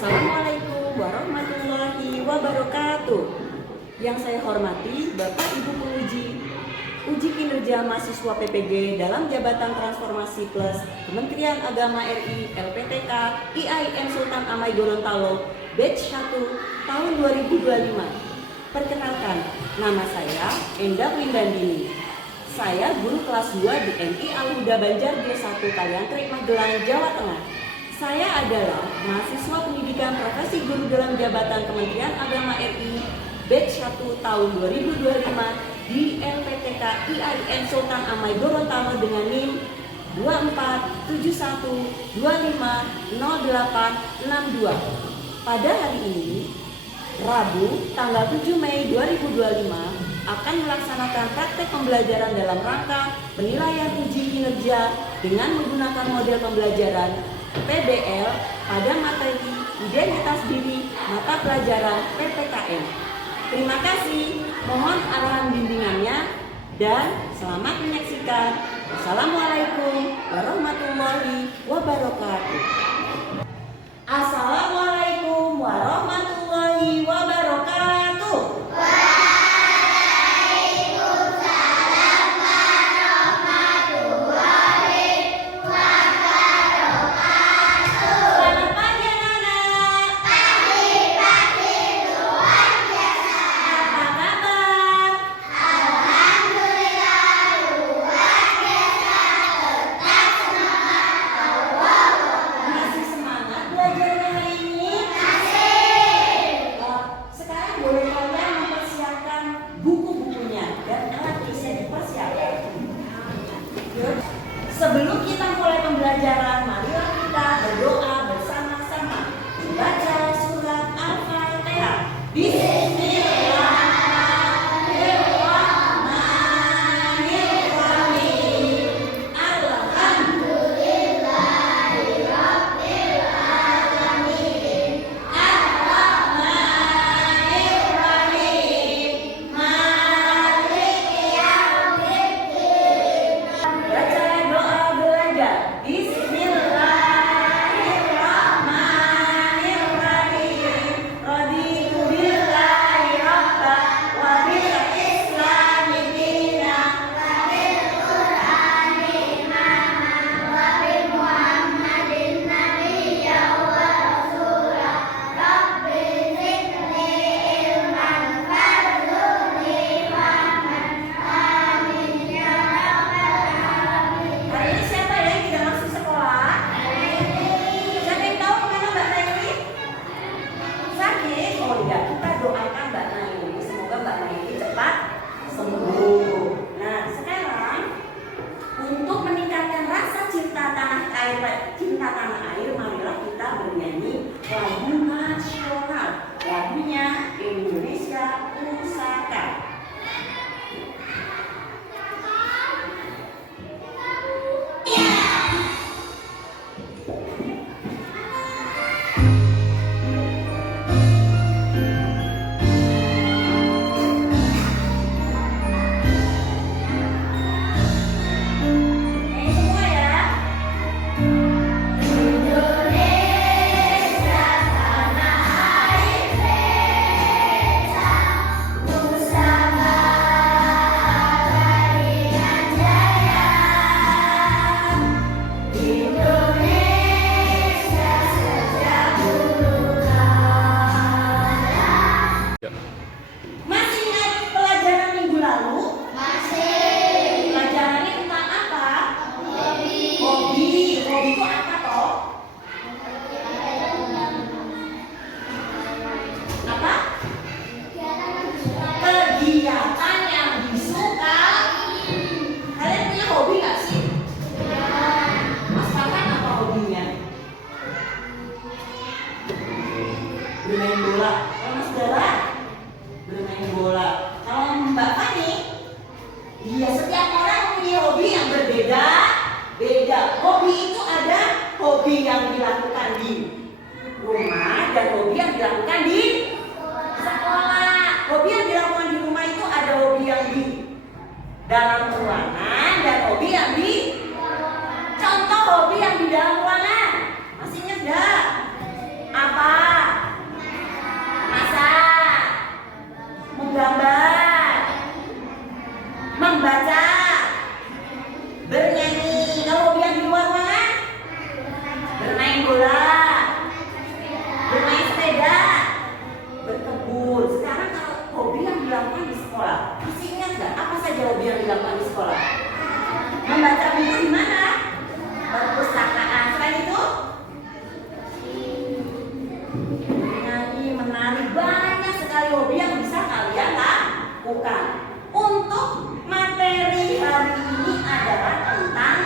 Assalamualaikum warahmatullahi wabarakatuh. Yang saya hormati Bapak Ibu penguji uji kinerja mahasiswa PPG dalam Jabatan Transformasi Plus Kementerian Agama RI LPTK IAIN Sultan Amai Gorontalo batch 1 tahun 2025. Perkenalkan, nama saya Endah Windandini. Saya guru kelas 2 di MI Al-Huda Banjar G1 Kaliangkrik Magelang, Jawa Tengah. Saya adalah mahasiswa pendidikan profesi guru dalam jabatan Kementerian Agama RI batch 1 tahun 2025 di LPTK IAIN Sultan Amai Gorontalo dengan NIM 2471250862. Pada hari ini, Rabu, tanggal 7 Mei 2025, akan melaksanakan praktek pembelajaran dalam rangka penilaian uji kinerja dengan menggunakan model pembelajaran PBL pada materi identitas diri mata pelajaran PPKN. Terima kasih, mohon arahan bimbingannya dan selamat menyaksikan. Assalamualaikum warahmatullahi wabarakatuh. Assalamualaikum warahmatullahi wabarakatuh. Sebelum kita mulai pembelajaran, marilah kita berdoa bersama-sama. Baca surat Al-Fatihah. Bismillahirrahmanirrahim. Alhamdulillahirrahmanirrahim. Ar-Rahmanirrahim. Maliki yaumiddin. Baca doa belajar. Bismillahirrahmanirrahim. Raditu billahi rabba wa bil islami dina wa bil qur'ani imama wa bi muhammadin nabiyya wa rasula. Rabbi zidni ilman warzuqni fahman. Amin ya rabbal alamin. Hari ini siapa yang tidak masuk sekolah? Siapa yang tahu kemana Mbak Naili? Sakit? Oh iya, kita doakan Mbak Naili. Semoga Mbak Naili cepat sembuh. Nah, sekarang untuk meningkatkan rasa cinta tanah air, marilah kita bernyanyi lagu nasional. Lagunya Indonesia Pusaka. Semua ya. Indonesia tanah air beta, Nusantara dengan jaya. Indonesia sejak dulu kala. Masih ingat pelajaran minggu lalu? Masih. Pelajarannya tentang apa? Hobi. Hobi itu apa toh? Apa? Kegiatan yang disukai. Kalian punya hobi nggak sih? Mas Farhan apa hobinya? Bermain bola. Kalau Mas Dara? Bermain bola. Kalau Mbak Fani? Iya, setiap orang punya hobi yang berbeda. Hobi itu ada hobi yang dilakukan di rumah dan hobi yang dilakukan di sekolah. Hobi yang dilakukan di rumah itu ada hobi yang di dalam ruangan dan hobi yang di contoh hobi yang di dalam ruangan. Masih ingat nggak? Apa? Bukan. Untuk materi hari ini adalah tentang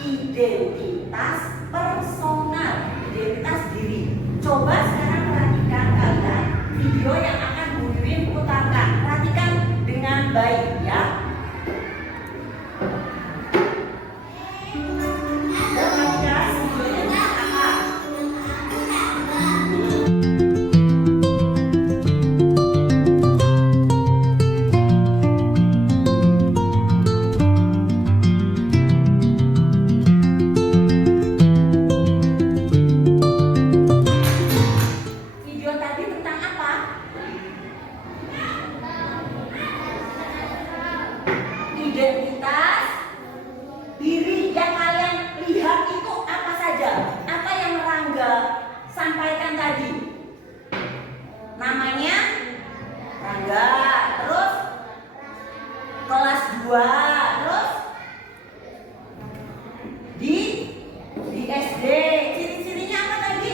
identitas personal, identitas diri. Coba sekarang perhatikan kalian video yang akan Bu Wiwin putarkan. Perhatikan dengan baik ya. Identitas diri yang kalian lihat itu apa saja? Apa yang Rangga sampaikan tadi? Namanya Rangga, terus kelas 2, terus di SD. Ciri-cirinya apa tadi?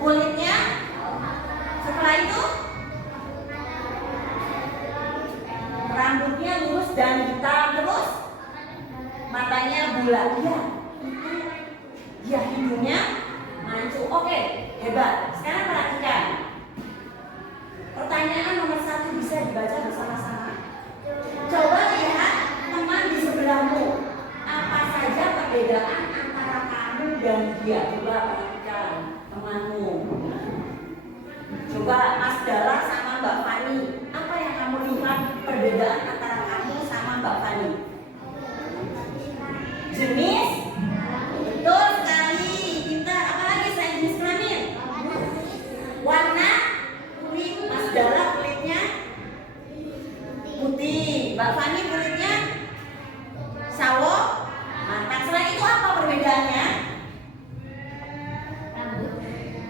Kulitnya. Setelah itu rambutnya lurus dan hitam, terus matanya bulat. Ya, hidungnya mancung. Oke, hebat. Sekarang perhatikan. Pertanyaan nomor 1 bisa dibaca bersama-sama. Coba lihat teman di sebelahmu. Apa saja perbedaan antara kamu dan dia? Coba perhatikan temanmu. Coba Mas Dara sama Mbak Fani. Apa yang kamu lihat perbedaan antara kamu sama Mbak Fani? Jenis? Betul sekali. Pintar. Apa lagi selain jenis kelamin? Warna kulit. Mas Dara kulitnya putih. Mbak Fani kulitnya sawo matang. Selain itu apa perbedaannya?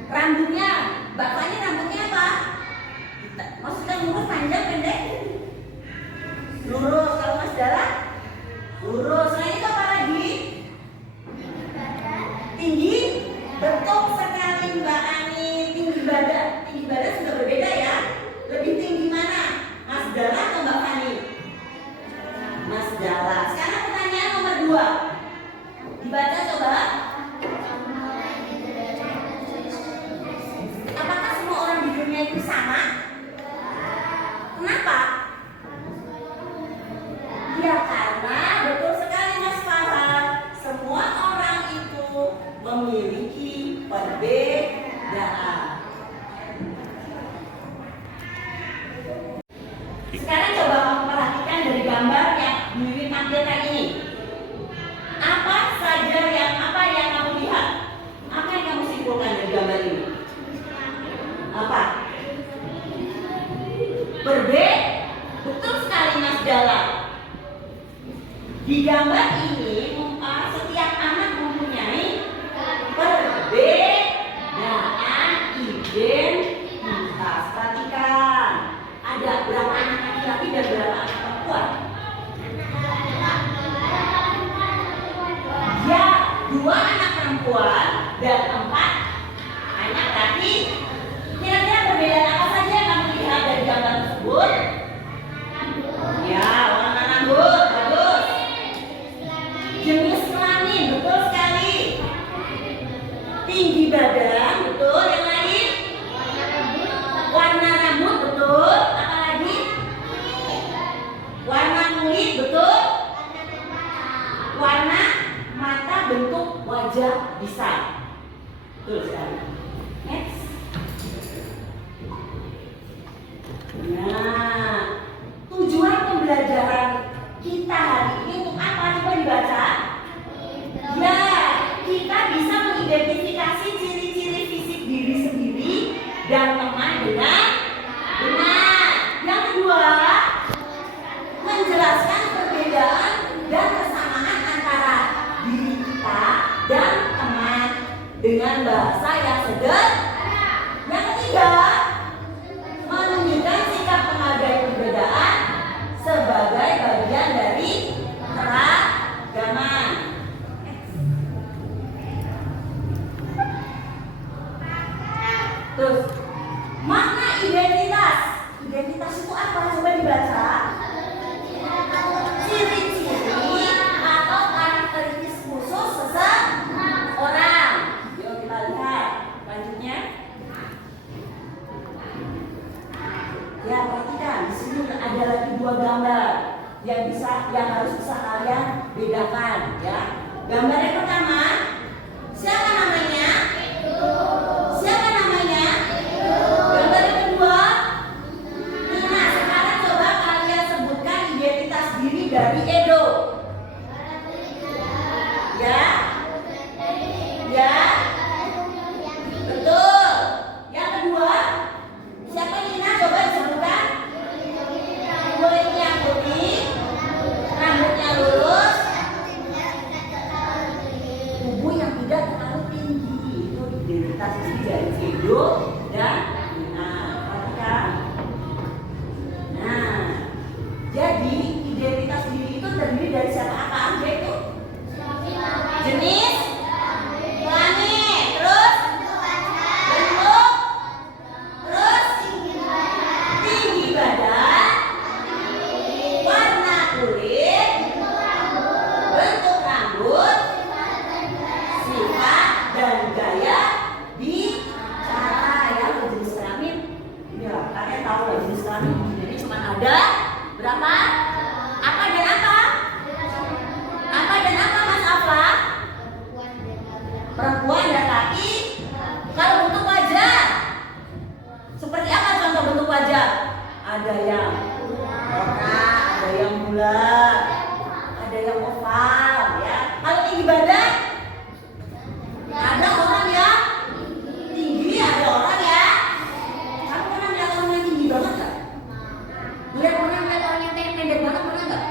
Rambutnya. Mbak Fani rambutnya apa? Maksudnya lurus, panjang, pendek? Lurus. Kalau Mas Dara? Lurus. Selain itu apa lagi? Tinggi? Betul sekali Mbak Ani. Tinggi badan. Tinggi badan sudah berbeda ya. Lebih tinggi mana? Mas Dara atau Mbak Fani? Mas Dara. Sekarang pertanyaan nomor 2. Dibaca coba. Apakah semua orang di dunia itu sama? Kenapa? Ya karena betul sekali Mas Farhan, semua orang itu memiliki perbedaan. Sekarang coba kamu perhatikan dari gambar yang Wiwin tampilkan ini. Apa yang kamu lihat? Apa yang kamu simpulkan dari gambar ini? Apa? Betul sekali Mas Dara. Di gambar ini setiap anak mempunyai perbedaan identitas. Perhatikan, ada berapa anak laki-laki dan berapa anak perempuan? Ya, 2 anak perempuan dan 4 anak laki. Kira-kira perbedaan apa saja yang kamu lihat dari gambar tersebut? Ya, warna rambut, bagus. Jenis kelamin, betul sekali. Tinggi badan, betul. Yang lain? Warna rambut, betul. Apa lagi? Warna kulit, betul. Warna mata, bentuk wajah, desain. Betul sekali. Next. Nah, tujuan pembelajaran kita hari ini untuk apa? Coba dibaca. Ya, kita bisa mengidentifikasi ciri-ciri fisik diri sendiri dan teman dengan benar. Yang kedua, menjelaskan perbedaan dan kesamaan antara diri kita dan teman dengan bahasa yang sederhana. Yang ketiga, menunjukkan sikap menghargai perbedaan sebagai bagian dari keragaman. Terus, makna identitas. Identitas itu apa? yang harus bisa kalian bedakan ya. Gambar yang pertama, siapa namanya? Siapa namanya? Gambar yang kedua, Nina. Sekarang coba kalian sebutkan identitas diri dari Edo. Ya? Ya? Betul. Yang kedua, siapa Nina? Coba disebutkan. Kulitnya putih, rambutnya lurus, tubuh yang tidak terlalu tinggi. Itu identitas diri dari Edo dan Nina. Perhatikan. Nah, jadi identitas diri itu terdiri dari siapa apa aja itu? Jenis, kelamin, terus bentuk, terus tinggi badan, warna kulit, bentuk rambut, sifat dan gaya bicara. Ya, jenis kelamin. Ya, kalian tahu lah jenis kelamin. Jadi cuma ada berapa? Apa dan apa? Apa dan apa, Mas Afla? Perempuan dan laki. Kalau bentuk wajah, seperti apa contoh bentuk wajah? Ada yang kotak, ada yang bulat, ada yang oval, ya. Kalau tinggi badan, ada orang yang tinggi, ada orang ya. Kamu pernah lihat orang yang tinggi banget nggak? Lihat orang yang pendek banget pernah nggak?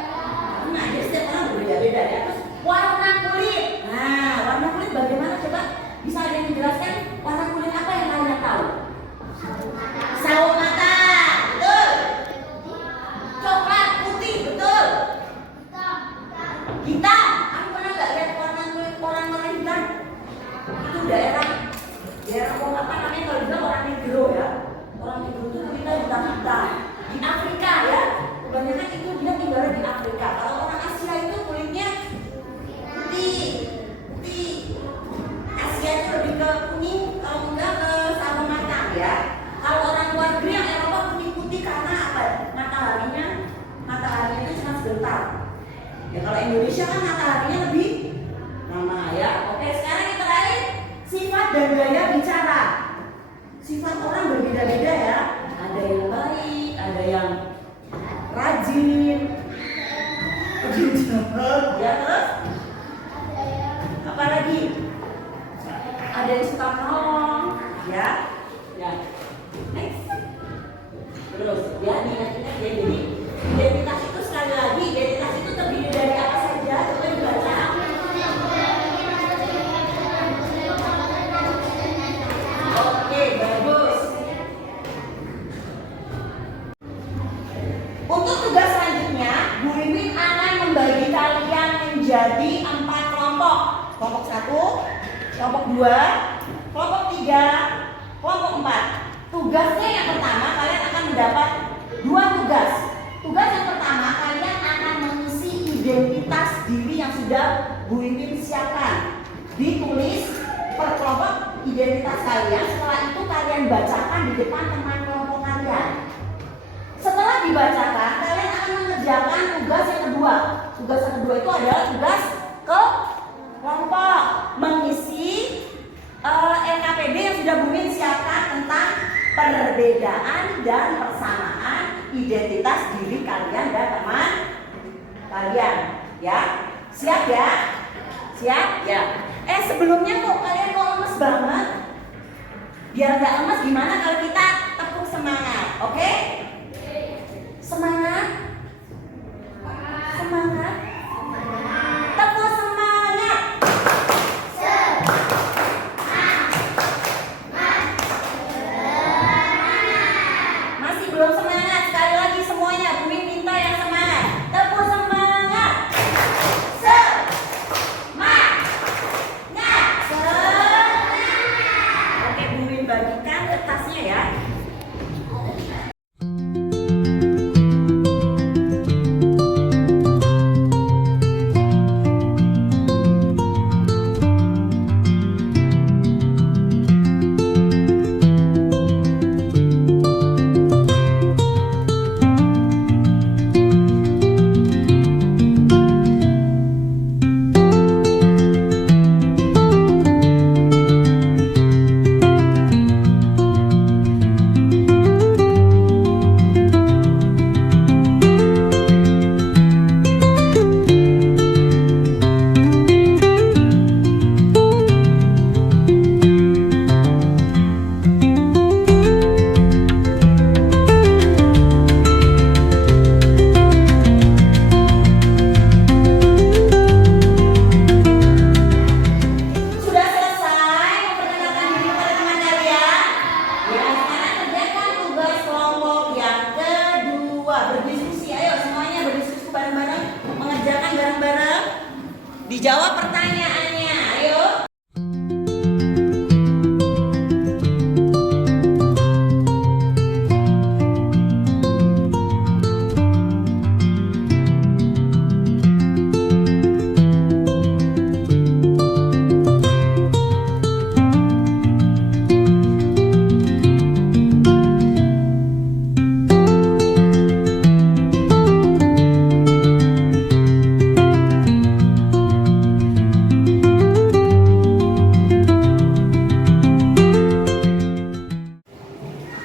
Pernah. Jadi setiap orang berbeda-beda ya. Terus warna kulit. Nah, warna kulit bagaimana coba? Bisa ada yang menjelaskan warna kulit apa yang kalian tahu? Sawo mata, betul. Coklat putih, betul. Hitam. Kamu pernah nggak lihat warna kulit orang hitam? Itu daerah apa namanya kalau bilang orang negro ya. Orang negro itu kulitnya hitam-hitam. Di Afrika ya, kebanyakan itu dia tinggal di Afrika. Kalau orang Asia itu kulitnya putih. Asia itu lebih ke kuning, kalau enggak ke sawo matang ya. Kalau orang luar negeri yang Eropa putih-putih karena apa? Mataharinya itu cuma sebentar. Ya kalau Indonesia kan mataharinya lebih lama ya. Oke, sekarang kita terakhir sifat dan gaya bicara. Sifat orang berbeda-beda ya. Ada yang baik, ada yang rajin, jahat, ya terus apa lagi? Ada yang suka menolong, ya. Next. Terus ya ingat-ingat ya, jadi identitas itu sekali lagi identitas itu terdiri dari apa saja? Coba dibaca. Oke, bagus. Untuk tugas selanjutnya, Bu Wiwin akan membagi kalian menjadi 4 kelompok. Kelompok 1, kelompok 2, kelompok 3, kelompok 4. Tugasnya yang pertama, kalian akan mendapat 2 tugas. Tugas yang pertama, kalian akan mengisi identitas diri yang sudah Bu Wiwin siapkan. Ditulis per kelompok identitas kalian. Setelah itu kalian bacakan di depan teman kelompok kalian. Setelah dibacakan, kalian akan mengerjakan tugas yang kedua. Tugas yang kedua itu adalah tugas ke kelompok, mengisi LKPD yang sudah Bu Wiwin siapkan tentang perbedaan dan persamaan identitas diri kalian dan teman kalian. Ya, siap ya? Siap ya? Sebelumnya kalian kok lemes banget? Biar gak lemes, gimana kalau kita tepuk semangat? Oke? Semangat? Semangat? Tepuk semangat! Masih belum semangat? Sekali lagi semuanya, Bu Wiwin minta yang semangat. Tepuk semangat! Oke, Bu Wiwin bagikan kertasnya ya. Dijawab pertanyaannya, ayo.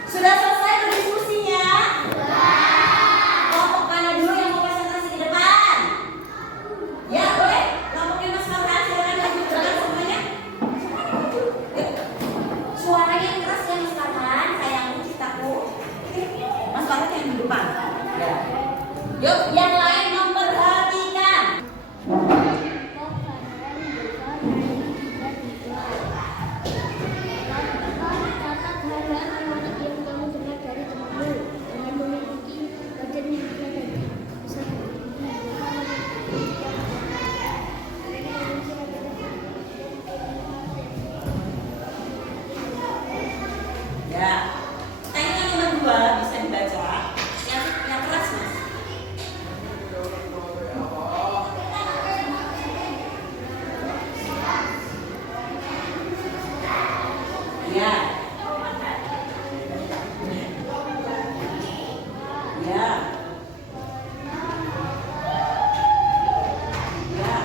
Sudah selesai berdiskusinya? Kelompok mana dulu yang mau presentasi ke depan? Ya, boleh. Kelompoknya Mas Farhan, silakan maju ke depan semuanya. Yuk. Suaranya yang keras ya Mas Farhan, sayangku, cintaku. Mas Farhan yang di depan. Ya. Yuk, yang lain memperhatikan. Ya. Pertanyaan nomor 2 bisa dibaca. Yang keras, Mas. Ya. Ya. Ya.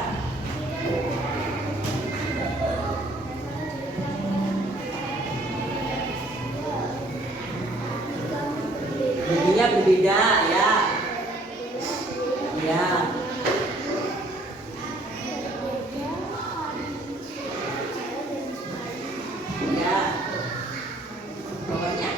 Bunyinya berbeda, ya. Ya. Ya. Pokoknya.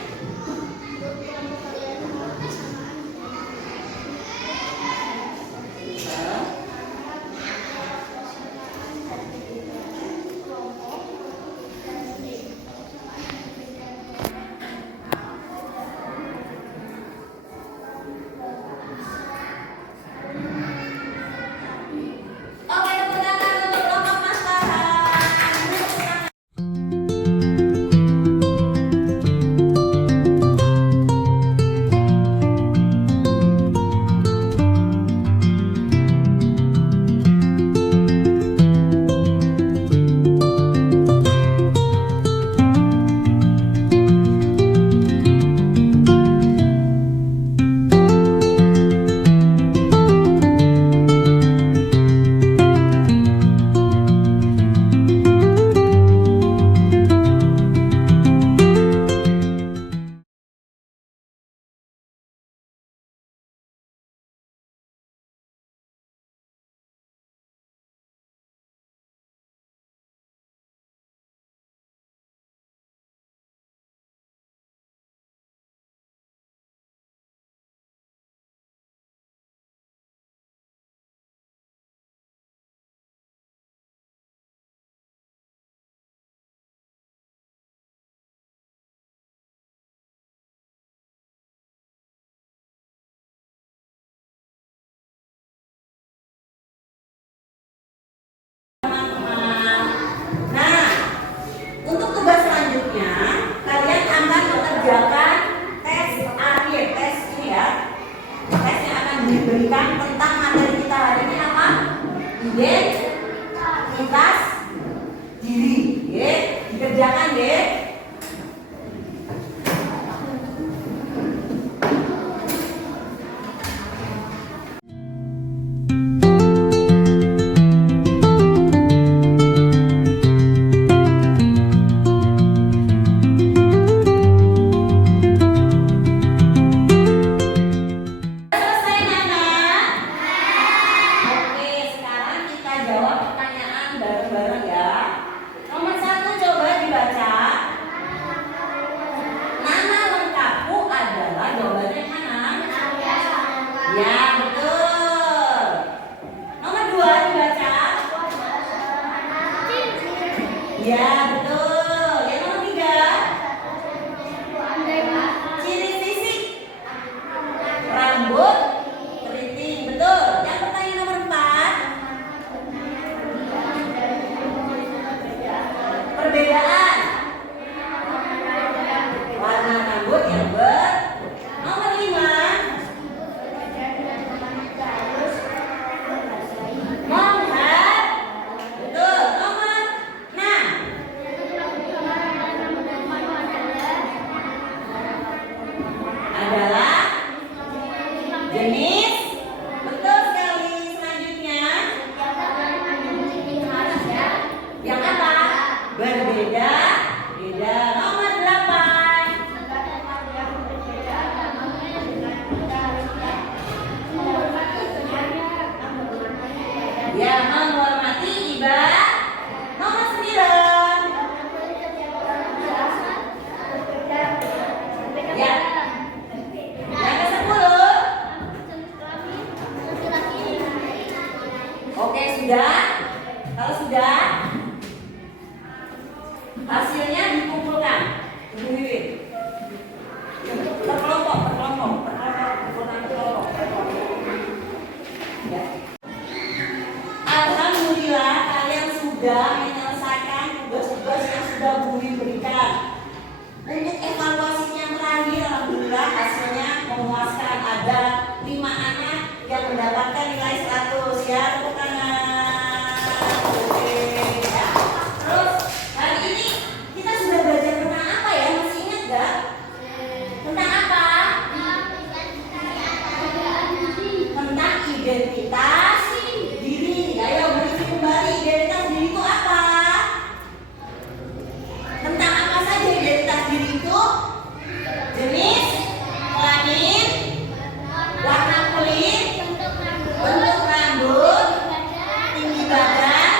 Untuk evaluasi yang terakhir, alhamdulillah hasilnya memuaskan. Ada 5 anak yang mendapatkan nilai 100 ya. Tepuk tangan. Oke ya. Terus hari ini kita sudah belajar tentang apa ya? Masih ingat gak? Tentang apa? Tentang identitas diri. Ayo berisi kembali, identitas diri itu apa? Tentang apa saja identitas diri itu? Jenis, kelamin, warna kulit, bentuk rambut, tinggi badan.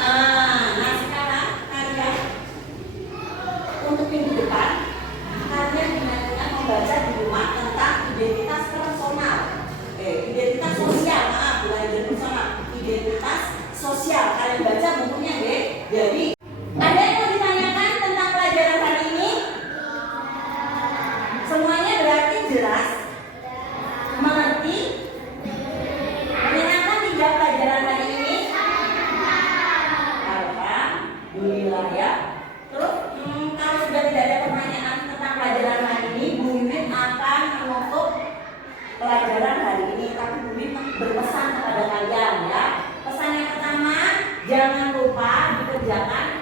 Nah sekarang kalian untuk minggu depan kalian dengan membaca di rumah tentang identitas personal, identitas sosial, bukan identitas personal, identitas sosial. Kalian baca bukunya deh. Jadi ada yang mau ditanyakan tentang pelajaran hari ini? Semuanya berarti jelas? Mengerti? Menyenangkan tidak pelajaran hari ini? Alhamdulillah ya. Terus kalau sudah tidak ada pertanyaan tentang pelajaran hari ini, Bu Mimin akan menutup pelajaran hari ini. Tapi Bu Mimin berpesan kepada kalian ya. Pesan yang pertama, jangan lupa dikerjakan